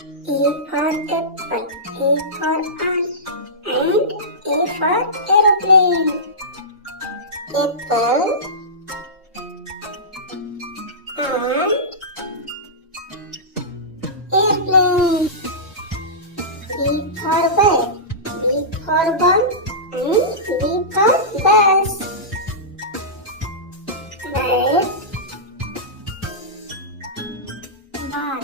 E for apple, A for ant, and A for aeroplane. Apple, ant, airplane. B for bird, B for ball, and B for bus. Bird, ball.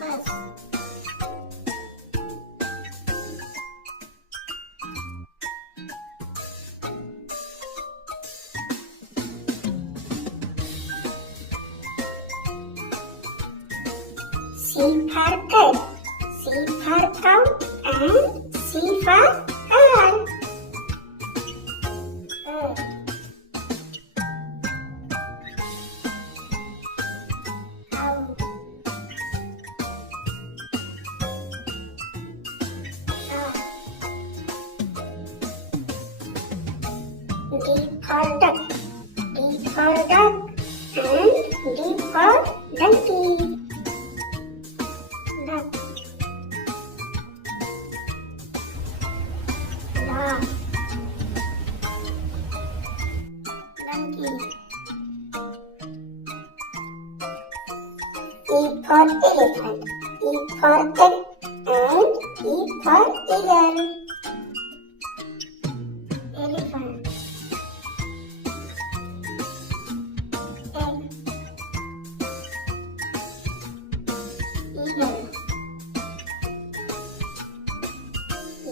Bus. C for cat, C for cow, and C for cat. Cow. D for duck, D for duck, and D for donkey. Duck. Dog. Donkey. E for elephant, E for egg, and E for eagle. Elephant. Egg. Eagle.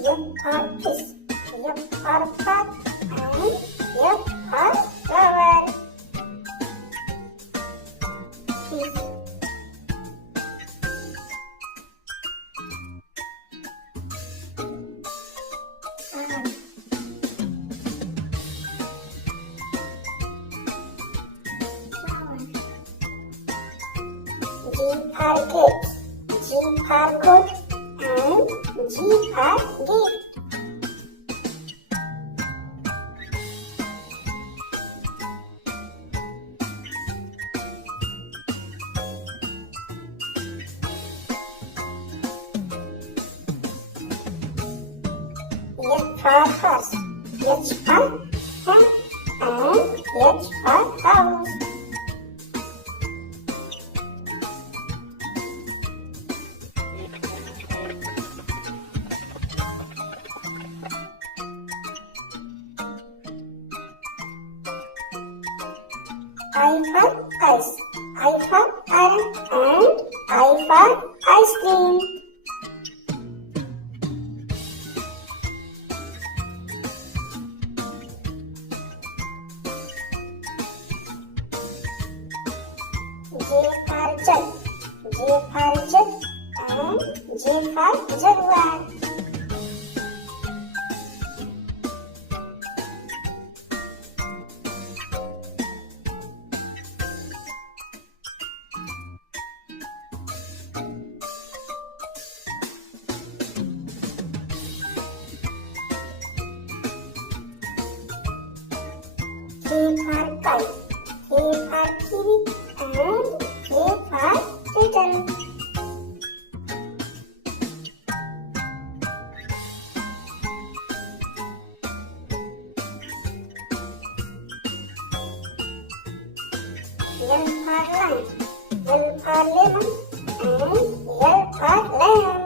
F for fish, F for pot, and F for flower. Fish. Sun. Flower. G for cat, G for goat, and G for gift. H for horse, H for hen, and H for house. I for ice, I for iron, and I for ice cream. J for jug, J for jug, and J for jaguar. K for kite, K for kiwi, and K for kitten. L for lion, L for lemon, and L for lamb.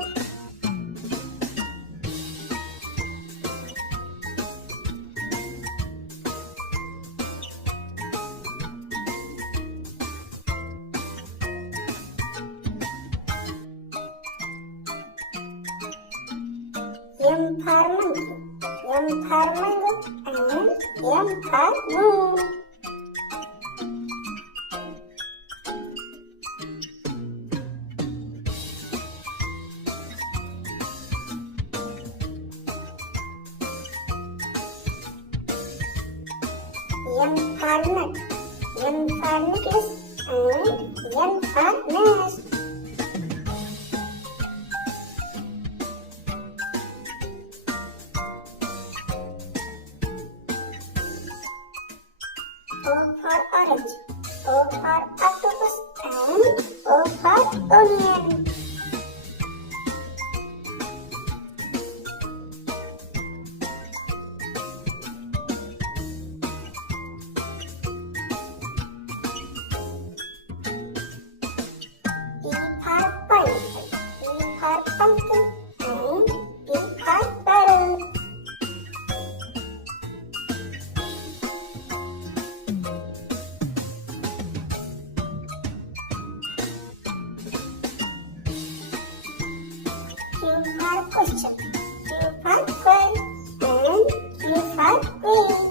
M for monkey, M for mango, and M for moon. N for nut, N for necklace, and N for nest. O for orange, O for octopus and O for onion. P for pineapple, P for pumpkin and P for parrot. Q for question, Q for quail and Q for queen.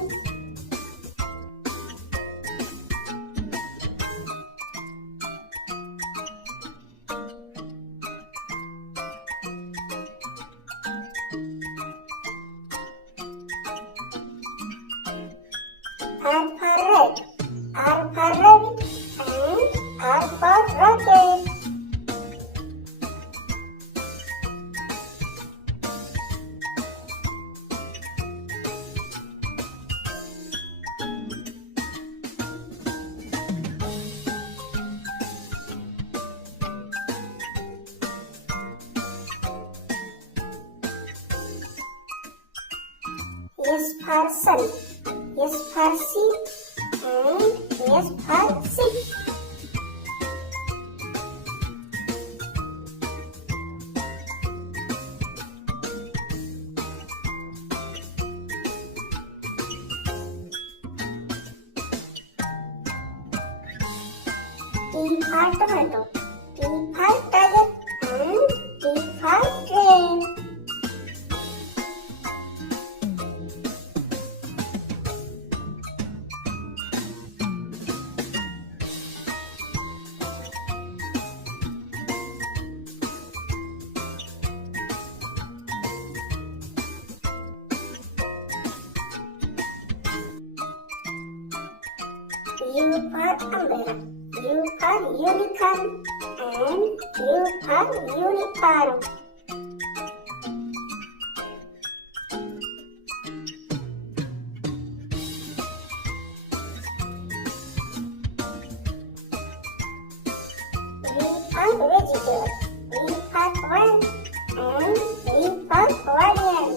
R for red, R for rabbit and R for rocket. S for sun, S for sheep and S for sheep. T for tomato, T for tiger and T for train. U for umbrella, U for unicorn and U for unicorn. V for vegetable, V for wine and V for violin.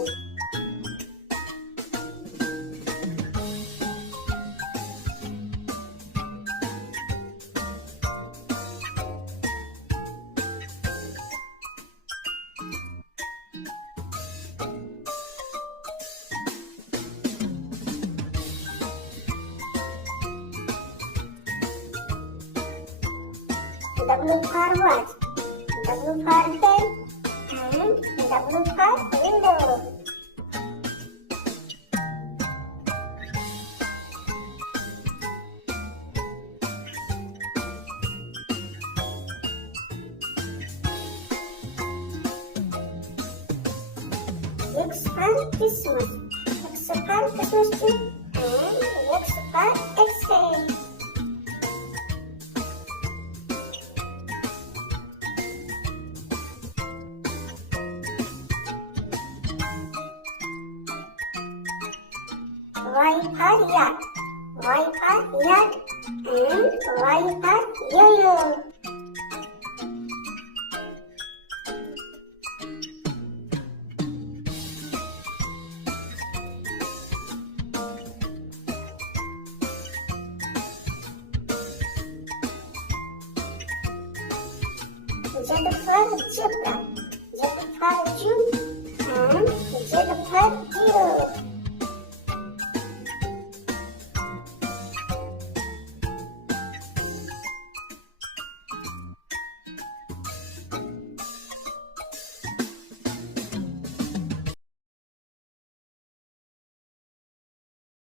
W for watch, W for bell and W for window. X for Christmas, X for Christmas tree and X for X-ray. Y for yak, Y for yak and Y for yo-yo. Z for zebra, Z for Jew and Z for zero.